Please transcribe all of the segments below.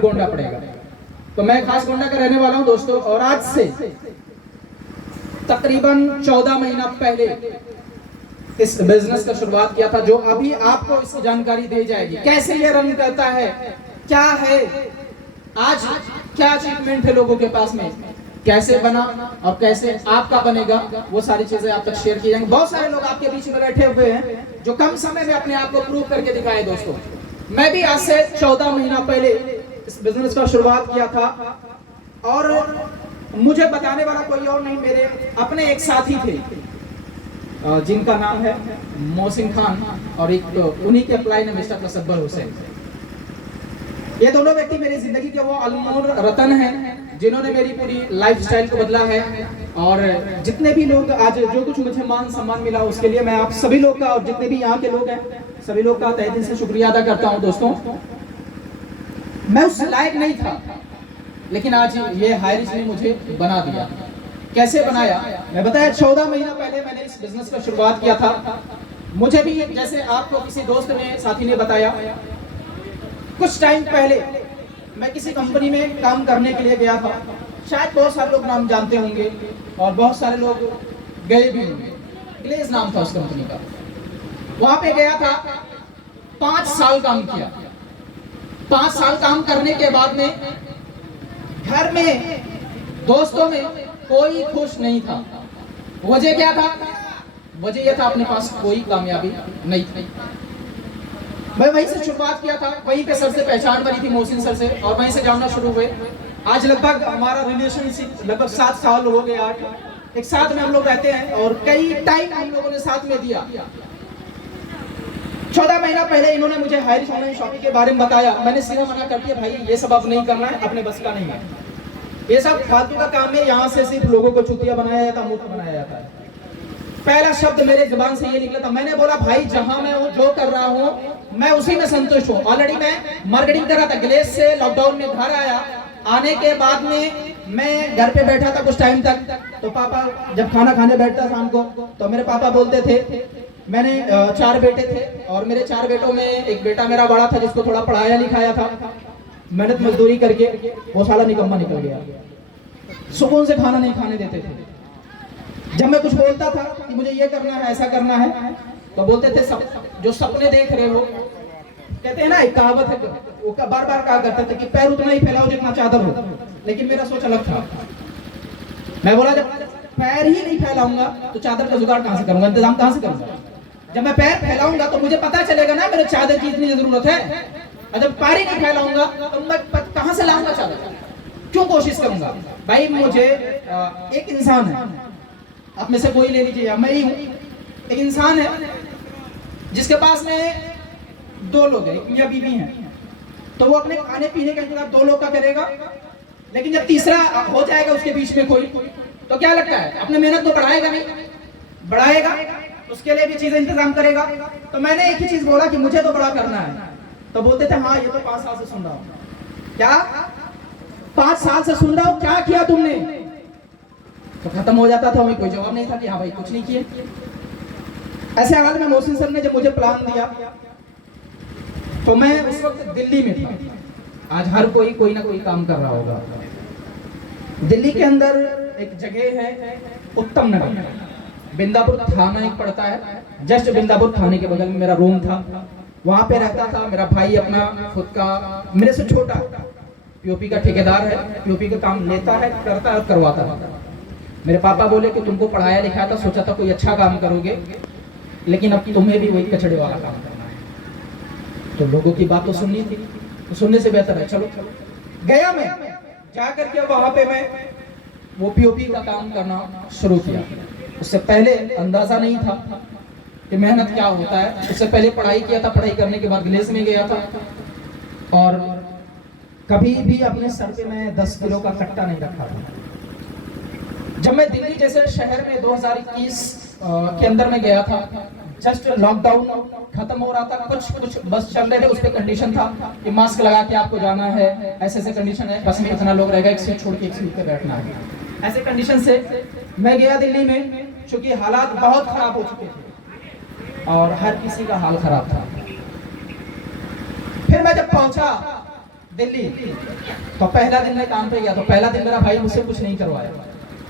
फिर गोंडा पड़ेगा। तो मैं खास गोंडा का रहने वाला हूं दोस्तों, और आज से तकरीबन 14 महीना पहले इस बिजनेस का शुरुआत किया था, जो अभी आपको इसकी जानकारी दी जाएगी, कैसे ये रन करता है, क्या है आज, क्या अचीवमेंट है लोगों के पास में, कैसे बना और कैसे आपका बनेगा, वो सारी चीजें आप तक शेयर की जाएंगी। बहुत सारे लोग आपके बीच में बैठे हुए हैं जो कम समय में अपने आप को प्रूव करके दिखाए। दोस्तों, मैं भी आज से 14 महीना पहले इस बिजनेस का शुरुआत किया था, और मुझे बताने वाला कोई और नहीं, मेरे अपने एक साथी थे जिनका नाम है मोहसिन खान, और एक उन्हीं के अप्लाई ने मिस्टर तसब्बर हुसैन। ये दोनों व्यक्ति मेरी जिंदगी के वो अनमोल रतन हैं जिन्होंने मेरी पूरी लाइफस्टाइल को बदला है। और जितने भी लोग आज जो कुछ मुझे मान सम्मान मिला, उसके लिए मैं आप सभी लोग का, और जितने भी यहाँ के लोग हैं सभी लोग का तहे दिल से शुक्रिया अदा करता हूँ। दोस्तों, मैं उस लायक नहीं था, लेकिन आज ये हायरिश ने मुझे बना दिया। कैसे बनाया मैं बताया। 14 महीना पहले मैंने इस बिजनेस का शुरुआत किया था। मुझे भी जैसे आपको किसी दोस्त ने, साथी ने बताया, कुछ टाइम पहले मैं किसी कंपनी में काम करने के लिए गया था। शायद बहुत सारे लोग नाम जानते होंगे और बहुत सारे लोग गए भी होंगे। ग्लेज नाम था उस कंपनी का। वहां पे गया था, 5 साल काम किया। 5 साल काम करने के बाद में घर में, दोस्तों में कोई खुश नहीं था। वजह क्या था? वजह यह था अपने पास कोई कामयाबी नहीं थी। मैं वहीं से शुरुआत किया था, वहीं पे सर से पहचान बनी थी, मोहसिन सर से, और वहीं से जानना शुरू हुए। आज लगभग हमारा रिलेशनशिप लगभग 7 साल हो गए। आज एक साथ में हम लोग रहते हैं और कई टाइम हम लोगों ने साथ में दिया। 14 महीना पहले इन्होंने मुझे हायरिश ऑनलाइन शॉपिंग के बारे में बताया। मैंने सीधा मना कर दिया, भाई ये सब अब नहीं करना है, अपने बस का नहीं है, ये सब फालतू का काम है। यहाँ से सिर्फ लोगों को चुतिया बनाया जाता, मूर्ख बनाया जाता है। पहला शब्द मेरे जुबान से ये निकला था। मैंने बोला, भाई जहां मैं हूँ, जो कर रहा हूँ, मैं उसी में संतुष्ट हूँ। ऑलरेडी मैं मार्केटिंग कर रहा था। ग्लेज से लॉकडाउन में घर आया, आने के बाद में मैं घर पे बैठा था कुछ टाइम तक। तो पापा जब खाना खाने बैठता शाम को, तो मेरे पापा बोलते थे, मैंने 4 बेटे थे, और मेरे 4 बेटों में एक बेटा मेरा बड़ा था जिसको थोड़ा पढ़ाया लिखाया था, मेहनत मजदूरी करके वो साला निकम्मा निकल गया। सुकून से खाना नहीं खाने देते थे। जब मैं कुछ बोलता था कि मुझे ये करना है, ऐसा करना है, तो बोलते थे जो सपने देख रहे हो, कहते हैं ना एक कहावत है, वो बार बार कहा करते थे कि पैर उतना ही फैलाओ जितना चादर हो। लेकिन मेरा सोच अलग था। मैं बोला, जब पैर ही नहीं फैलाऊंगा तो चादर का जुगाड़ कहां से करूंगा, इंतजाम कहां से करूंगा। जब मैं पैर फैलाऊंगा तो मुझे पता चलेगा ना मेरे चादर की इतनी जरूरत है, और जब पैर ही नहीं फैलाऊंगा तो मैं कहां से लाऊंगा चादर, क्यों कोशिश करूंगा। भाई मुझे एक इंसान है, आप में से कोई ले लीजिए, मैं ही हूं, एक इंसान है जिसके पास में 2 लोग हैं, या बीवी हैं, तो वो अपने खाने पीने का इंतजाम 2 लोग का करेगा। लेकिन जब तीसरा हो जाएगा उसके बीच में कोई, तो क्या लगता है, अपने मेहनत तो बढ़ाएगा नहीं, बढ़ाएगा उसके लिए भी चीजें इंतजाम करेगा। तो मैंने एक ही चीज बोला कि मुझे तो बड़ा करना है। तो बोलते थे, हाँ ये तो 5 साल से सुन रहा हूं। क्या 5 साल से सुन रहा हूं, क्या किया तुमने? तो खत्म हो जाता था, हमें कोई जवाब नहीं था कि हाँ भाई कुछ नहीं किए। ऐसे हालात में मोहसिन सर ने जब मुझे प्लान दिया, तो मैं उस वक्त दिल्ली में था। आज हर कोई ना कोई काम कर रहा होगा। दिल्ली के अंदर एक जगह है उत्तम नगर, बिंदापुर थाना एक पड़ता है, जस्ट बिंदापुर थाने के बगल में मेरा रूम था। वहां पे रहता था मेरा भाई, अपना खुद का, मेरे से छोटा, पीओपी का ठेकेदार है, पीओपी का काम लेता है, करता है, करवाता है। मेरे पापा बोले कि तुमको पढ़ाया लिखाया था, सोचा था कोई अच्छा काम करोगे, लेकिन अब तुम्हें भी वही कचड़े वाला काम करना है। तो लोगों की बात तो सुननी थी, तो सुनने से बेहतर है चलो गया। मैं जा करके वहां पे मैं वो पीओपी का काम करना शुरू किया। उससे पहले अंदाजा नहीं था कि मेहनत क्या होता है। उससे पहले पढ़ाई किया था, पढ़ाई करने के बाद ग्लेज में गया था, और कभी भी अपने सर पे मैं 10 किलो का कट्टा नहीं रखा था। जब मैं दिल्ली जैसे शहर में 2021 के अंदर में गया था, जस्ट लॉकडाउन खत्म हो रहा था, कुछ बस चल रहे थे, उस पर कंडीशन था कि मास्क लगा के आपको जाना है, ऐसे कंडीशन है, बस में इतना लोग रहेगा, एक सीट छोड़ के एक सीट पे बैठना है। ऐसे कंडीशन से मैं गया दिल्ली में, क्योंकि हालात बहुत खराब हो चुके थे और हर किसी का हाल खराब था। फिर मैं जब पहुंचा दिल्ली। तो पहला दिन मैं काम पे गया, तो पहला दिन मेरा भाई मुझसे कुछ नहीं करवाया।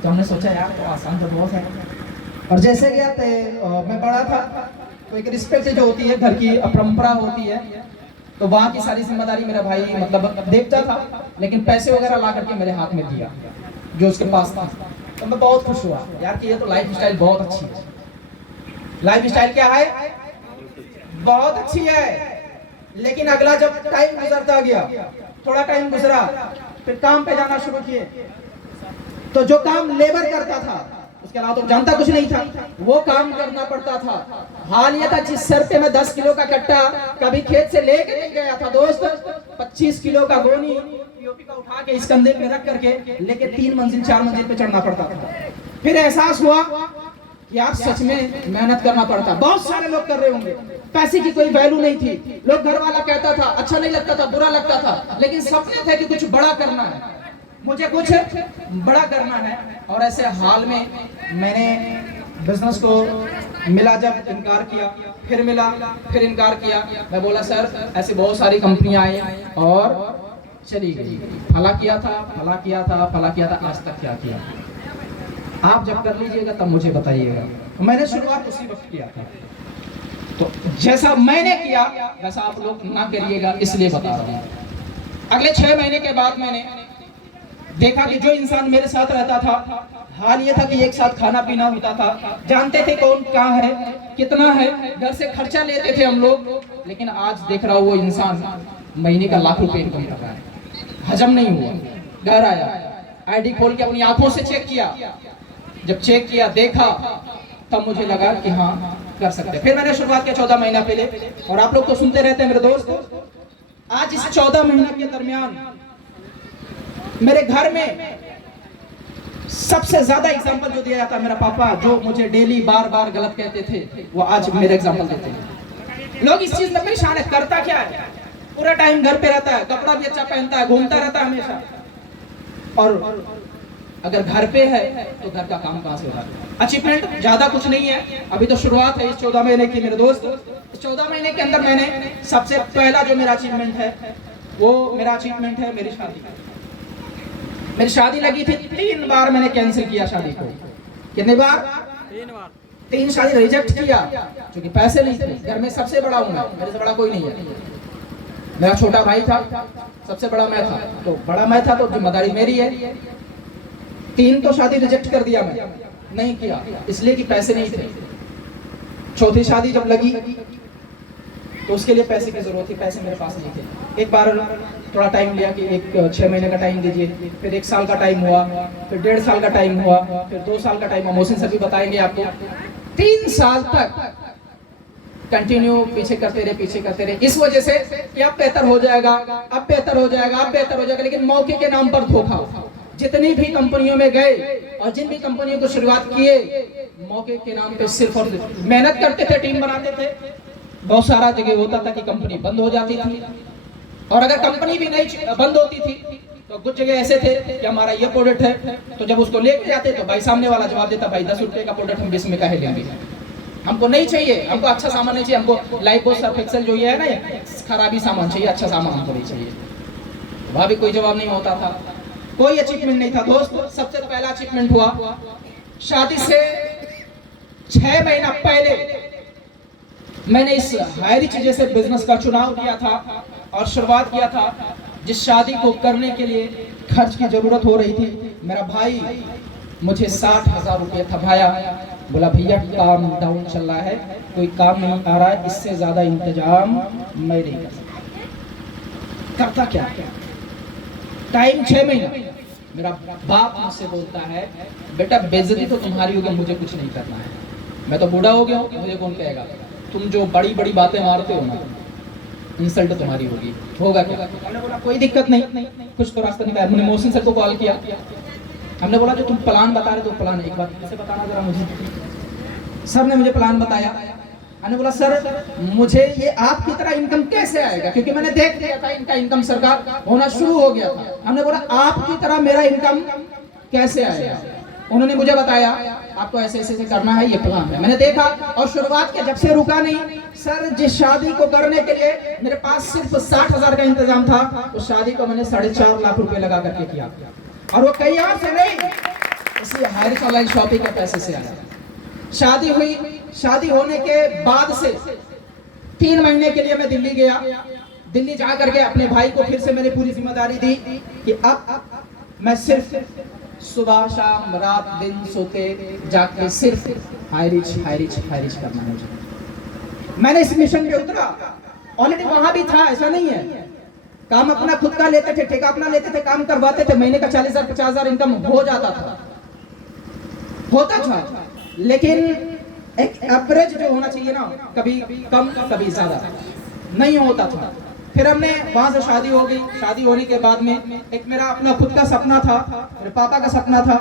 तो हमने सोचा यार तो आसान तो बहुत है। और जैसे गया तो मैं बड़ा था, तो एक रिस्पेक्ट जो होती है घर की परंपरा होती है, तो वहाँ की सारी जिम्मेदारी मेरा भाई मतलब देखता था, लेकिन पैसे वगैरह ला करके मेरे हाथ में दिया जो उसके पास था। तो मैं बहुत खुश हुआ यार कि ये तो लाइफ स्टाइल बहुत अच्छी है। लाइफ स्टाइल क्या है? बहुत अच्छी है। लेकिन अगला जब टाइम गुजरता गया, थोड़ा टाइम गुजरा, फिर काम पे जाना शुरू किए, तो जो काम लेबर करता था उसके अलावा तो जानता कुछ नहीं था, वो काम करना पड़ता था। हाल ये था जिस सर पे मैं 10 किलो का कट्टा कभी खेत से लेके नहीं गया था दोस्त, 25 किलो का गोनी पीओपी का उठा के इस कंधे पे रख करके लेके 3 मंजिल 4 मंजिल पे चढ़ना पड़ता था। फिर एहसास हुआ कि यार सच में मेहनत करना पड़ता। बहुत सारे लोग कर रहे होंगे, पैसे की कोई वैल्यू नहीं थी, लोग घर वाला कहता था, अच्छा नहीं लगता था, बुरा लगता था, लेकिन सपने थे कि कुछ बड़ा करना है, मुझे कुछ बड़ा करना है। और ऐसे हाल में मैंने बिजनेस को मिला, जब इनकार किया, फिर मिला, फिर इनकार किया। मैं बोला सर ऐसी बहुत सारी कंपनियां आई और चली गई, फला किया था, फला किया था, फला किया था, आज तक क्या किया। आप जब कर लीजिएगा तब मुझे बताइएगा। मैंने शुरुआत उसी वक्त किया था, तो जैसा मैंने किया वैसा आप लोग ना करिएगा, इसलिए बता रहा हूँ। अगले 6 महीने के बाद मैंने देखा कि जो इंसान मेरे साथ रहता था, हाल ये था कि एक साथ खाना पीना होता था, जानते थे कौन कहाँ है, कितना है, घर से खर्चा लेते थे हम लोग। लेकिन आज देख रहा हूँ वो इंसान महीने का लाख रुपए इनकम कर रहा है। हजम नहीं हुआ। घर आया, आईडी खोल के अपनी आंखों से चेक किया, जब चेक किया देखा तब मुझे लगा कि हाँ कर सकते। फिर मैंने शुरुआत किया 14 महीना पहले, और आप लोग तो सुनते रहते हैं मेरे दोस्त। आज इस 14 महीना के दरमियान मेरे घर में सबसे ज्यादा एग्जांपल जो दिया जाता है, मेरा पापा जो मुझे डेली बार बार गलत कहते थे, वो आज मेरे एग्जांपल देते हैं। लोग इस चीज में परेशान है, करता क्या है, पूरा टाइम घर पे रहता है, कपड़ा भी अच्छा पहनता है, घूमता रहता है हमेशा, और अगर घर पे है तो घर का काम कहां से होगा। अचीवमेंट ज्यादा कुछ नहीं है, अभी तो शुरुआत है इस 14 महीने की मेरे दोस्त। इस 14 महीने के अंदर मैंने सबसे पहला जो मेरा अचीवमेंट है, वो मेरा अचीवमेंट है मेरी शादी। मेरी शादी लगी थी, 3 बार मैंने कैंसिल किया शादी को। कितनी बार? 3 शादी रिजेक्ट किया, क्योंकि पैसे नहीं थे। घर में सबसे बड़ा हूं मैं, मेरे से बड़ा कोई नहीं है। मेरा छोटा भाई था, सबसे बड़ा मैं था, तो बड़ा मैं था तो जिम्मेदारी मेरी है। 3 तो शादी रिजेक्ट कर दिया, मैं नहीं किया इसलिए कि पैसे नहीं थे। चौथी शादी जब लगी तो उसके लिए पैसे की जरूरत थी, पैसे मेरे पास नहीं थे। एक बार थोड़ा टाइम लिया कि 6 महीने का टाइम दीजिए, फिर 1 साल का टाइम हुआ, फिर 1.5 साल का टाइम हुआ, फिर 2 साल का टाइम हुआ। मोहसिन सर भी बताएंगे आपको। 3 साल तक कंटिन्यू पीछे करते रहे, इस वजह से कि अब बेहतर हो जाएगा, अब बेहतर हो जाएगा, अब बेहतर हो जाएगा। लेकिन मौके के नाम पर धोखा। जितनी भी कंपनियों में गए और जिन भी कंपनियों को शुरुआत किए, मौके के नाम पे सिर्फ और मेहनत करते थे, टीम बनाते थे, बहुत सारा जगह होता था कि कंपनी बंद हो जाती थी। और अगर कंपनी भी नहीं बंद होती थी तो कुछ जगह ऐसे थे कि हमारा ये प्रोडक्ट है, तो जब उसको लेके जाते तो भाई सामने वाला जवाब देता, भाई 10 रुपए का प्रोडक्ट हम 20 में काहे लेंगे, हमको नहीं चाहिए, हमको अच्छा सामान नहीं चाहिए, हमको लाइफबॉय सर्फ एक्सेल जो ये है ना, खराबी सामान चाहिए, अच्छा सामान हमको नहीं चाहिए। वहाँ भी कोई जवाब नहीं होता था, कोई अचीवमेंट नहीं था दोस्त। सबसे पहला अचीवमेंट हुआ शादी से 6 महीना पहले मैंने इस हायरिच जैसे बिजनेस का चुनाव किया था और शुरुआत किया था, जिस शादी को करने के लिए खर्च की जरूरत हो रही थी। मेरा भाई मुझे 60,000 रुपये थमाया, बोला भैया काम डाउन चल रहा है, कोई काम नहीं आ रहा है, इससे ज्यादा इंतजाम मैं नहीं कर सकता। करता क्या, टाइम 6 महीना। मेरा बाप मुझसे बोलता है, बेटा बेइज्जती तो तुम्हारी होगी, मुझे कुछ नहीं करना है, मैं तो बूढ़ा हो गया हूँ, मुझे कौन कहेगा, तुम जो बड़ी बड़ी बातें मारते हो ना, इंसल्ट तुम्हारी होगी, होगा क्या। हमने बोला कोई दिक्कत नहीं, कुछ तो रास्ता निकाला। हमने मोहसिन सर को कॉल किया, हमने बोला जो तुम प्लान बता रहे तो प्लान एक बार कैसे बताना जरा मुझे। सर ने मुझे प्लान बताया। हमने बोला सर मुझे ये आपकी तरह इनकम कैसे आएगा, क्योंकि मैंने देख लिया था इनका इनकम सरकार होना शुरू हो गया था। हमने बोला आपकी तरह मेरा इनकम कैसे आएगा। उन्होंने मुझे बताया आपको ऐसे ऐसे करना है, ये प्लान है। मैंने देखा और शुरुआत के जब से रुका नहीं सर। जिस शादी को करने के लिए मेरे पास सिर्फ 60,000 का इंतजाम था, उस शादी को मैंने 4.5 लाख रुपए लगा करके किया, और वो कहीं और से नहीं, इसी हायरिश ऑनलाइन शॉपिंग के पैसे से आया। शादी हुई, शादी होने के बाद से 3 महीने के लिए मैं दिल्ली गया। दिल्ली जा करके अपने भाई को फिर से मैंने पूरी जिम्मेदारी दी कि अब मैं सिर्फ सुबह शाम रात दिन सोते जाके सिर्फ हायरिश हायरिश हायरिश करना है मुझे। मैंने इस मिशन पे उतरा, ऑलरेडी वहां भी था, ऐसा नहीं है। काम अपना खुद का लेते थे, ठेका अपना लेते थे, काम करवाते थे, महीने का 40,000 50,000 इनकम हो जाता था, होता था। लेकिन एक एवरेज जो होना चाहिए ना, कभी कम कभी ज्यादा नहीं होता था। फिर हमने वहां से शादी हो गई। शादी होने के बाद में एक मेरा अपना खुद का सपना था, मेरे पापा का सपना था,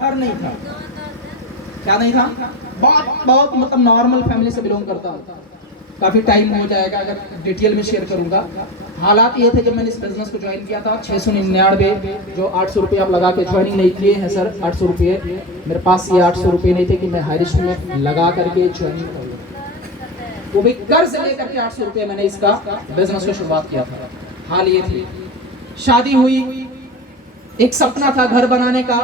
घर नहीं था। क्या नहीं था? बहुत बहुत मतलब नॉर्मल फैमिली से बिलोंग करता हूँ। काफी टाइम हो जाएगा अगर डिटेल में शेयर करूंगा। हालात ये थे जब मैंने इस बिजनेस को ज्वाइन किया था 699, जो 800 रुपये आप लगा के ज्वाइनिंग नहीं किए हैं सर, 800 रुपये मेरे पास, ये 800 रुपये नहीं थे कि मैं हायरिश में लगा करके ज्वाइनिंग करूँ, वो भी कर्ज लेकर के 800 रुपये मैंने इसका बिजनेस को शुरुआत किया था। हाल ये थी, शादी हुई, एक सपना था घर बनाने का।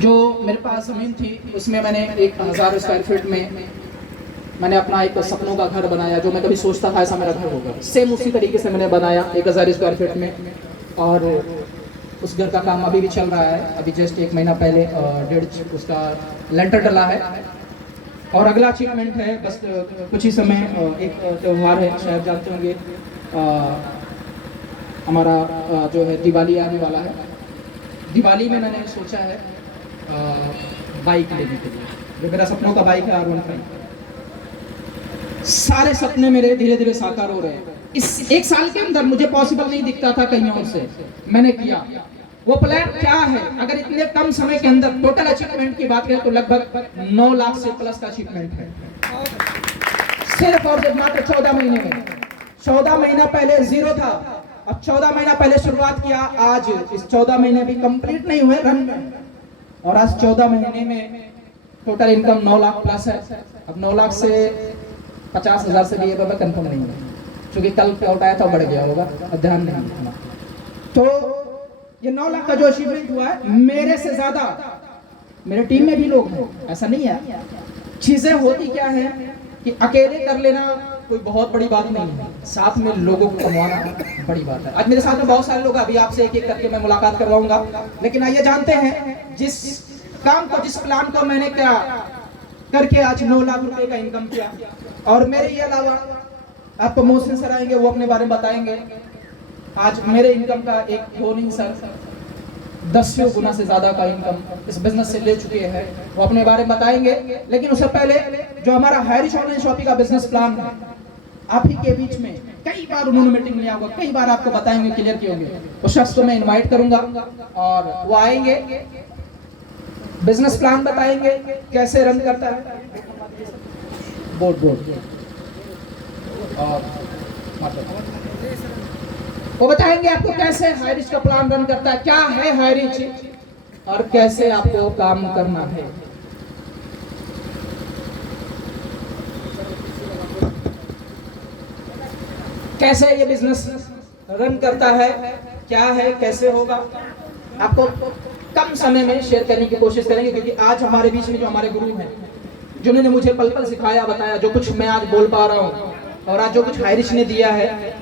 जो मेरे पास जमीन थी उसमें मैंने 1000 स्क्वायर फीट में मैंने अपना एक सपनों का घर बनाया। जो मैं कभी सोचता था ऐसा मेरा घर होगा, सेम उसी तरीके से मैंने बनाया 1000 स्क्वायर फीट में। और उस घर का काम अभी भी चल रहा है। अभी जस्ट 1 महीना पहले 1.5 उसका लेंटर डला है। और अगला अचीवमेंट है बस कुछ ही समय, एक त्यौहार है, शायद जानते होंगे, हमारा जो है दिवाली आने वाला है। दिवाली में मैंने सोचा है बाइक लेने के लिए, जो मेरा सपनों का बाइक है R15। सारे सपने मेरे धीरे धीरे साकार हो रहे हैं। इस 1 साल के अंदर मुझे पॉसिबल नहीं दिखता था कहीं और से, मैंने किया। वो प्लान क्या है? अगर इतने कम समय के अंदर टोटल अचीवमेंट की बात करें तो लगभग 9 लाख से प्लस का अचीवमेंट है, सिर्फ और सिर्फ मात्र 14 महीने में। 14 महीना पहले जीरो था, अब 14 महीना पहले शुरुआत किया। आज इस 14 महीने भी कंप्लीट नहीं हुए रन में, और आज 14 महीने में टोटल इनकम 9 लाख प्लस है। अब 9 लाख से 50,000 से भी ये कंफर्म नहीं है, क्योंकि कल पे उठाया था बढ़ गया होगा, ध्यान नहीं रखना। तो ये 9 लाख का जो अचीवमेंट हुआ है, मेरे से ज्यादा मेरे टीम में भी लोग हैं, ऐसा नहीं है। चीजें होती क्या है कि अकेले कर लेना कोई बहुत बड़ी बात नहीं है, साथ में लोगों को कमाना बड़ी बात है। आज मेरे साथ में बहुत सारे लोग, अभी आपसे एक एक करके मैं मुलाकात करवाऊंगा। लेकिन आइए जानते हैं जिस काम को, जिस प्लान को मैंने क्या करके आज 9 लाख रुपए का इनकम किया। और मेरे ये अलावा आप प्रमोशन सर आएंगे, वो अपने बारे में बताएंगे। आज मेरे इनकम का एक हो नहीं सर, 10 गुना से ज्यादा का इनकम इस बिजनेस से ले चुके हैं, वो अपने बारे में बताएंगे। लेकिन उससे पहले जो हमारा हायरिश ऑनलाइन शॉपिंग का बिजनेस प्लान है, आप ही के बीच में कई बार उन्होंने मीटिंग लिया होगा, कई बार आपको बताएंगे, क्लियर किए होंगे। उस शख्स को मैं इनवाइट करूंगा और वो आएंगे, बिजनेस प्लान बताएंगे कैसे रन करता है, बोर्ड और वो बताएंगे आपको कैसे हायरिश का प्लान रन करता है, क्या है हायरिश और कैसे आपको काम करना है। कैसे ये बिजनेस रन करता है, क्या है, कैसे होगा, आपको कम समय में शेयर करने की कोशिश करेंगे। क्योंकि आज हमारे बीच में जो हमारे गुरु हैं, जिन्होंने मुझे पल पल सिखाया, बताया, जो कुछ मैं आज बोल पा रहा हूँ और आज जो कुछ हायरिश ने दिया है,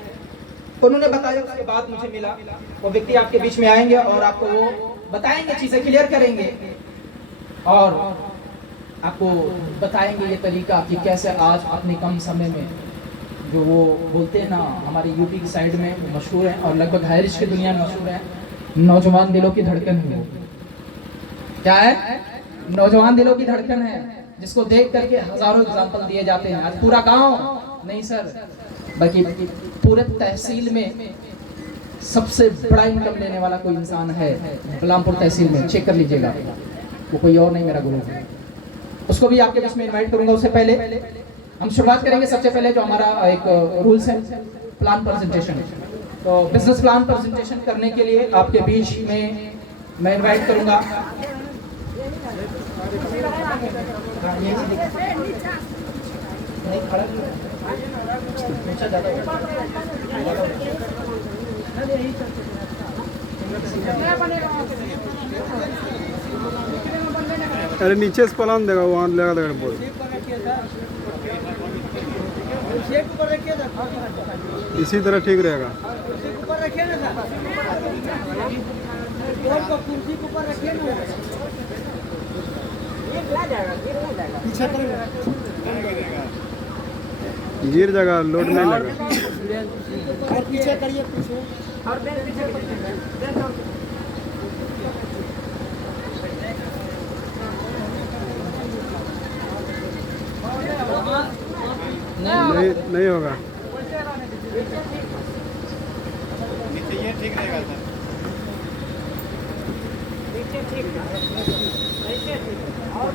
उन्होंने बताया, उसके बाद मुझे मिला। वो व्यक्ति आपके बीच में आएंगे और आपको वो बताएंगे, चीजें क्लियर करेंगे और आपको बताएंगे ये तरीका कि कैसे आज अपने कम समय में, जो वो बोलते हैं ना, हमारी यूपी की साइड में मशहूर है और लगभग हायरिश की दुनिया में मशहूर है, नौजवान दिलों की धड़कन है। वो क्या है? नौजवान दिलों की धड़कन है, जिसको देख करके हजारों एग्जाम्पल दिए जाते हैं। आज पूरा गांव नहीं सर, बल्कि पूरे तहसील में सबसे बड़ा इनकम लेने वाला कोई इंसान है बलरामपुर तहसील में, चेक कर लीजिएगा, वो कोई और नहीं, मेरा गुरु है। उसको भी आपके बीच में इनवाइट करूंगा। उससे पहले हम शुरुआत करेंगे। सबसे पहले जो हमारा एक रूल्स है, प्लान प्रेजेंटेशन। तो बिजनेस प्लान प्रेजेंटेशन करने के लिए आपके बीच में मैं इनवाइट करूंगा हाँ, यही से देखिए। नहीं खड़ा नहीं है। ऊंचा ज़्यादा हो अरे नीचे से पलान देगा वहाँ लगा देगा बोल। इसी तरह ठीक रहेगा। गिर जाएगा, लोड नहीं लगा। और पीछे करिए, पीछे और पीछे नहीं होगा। ये ठीक रहेगा सर। ठीक है, ऐसे ठीक। और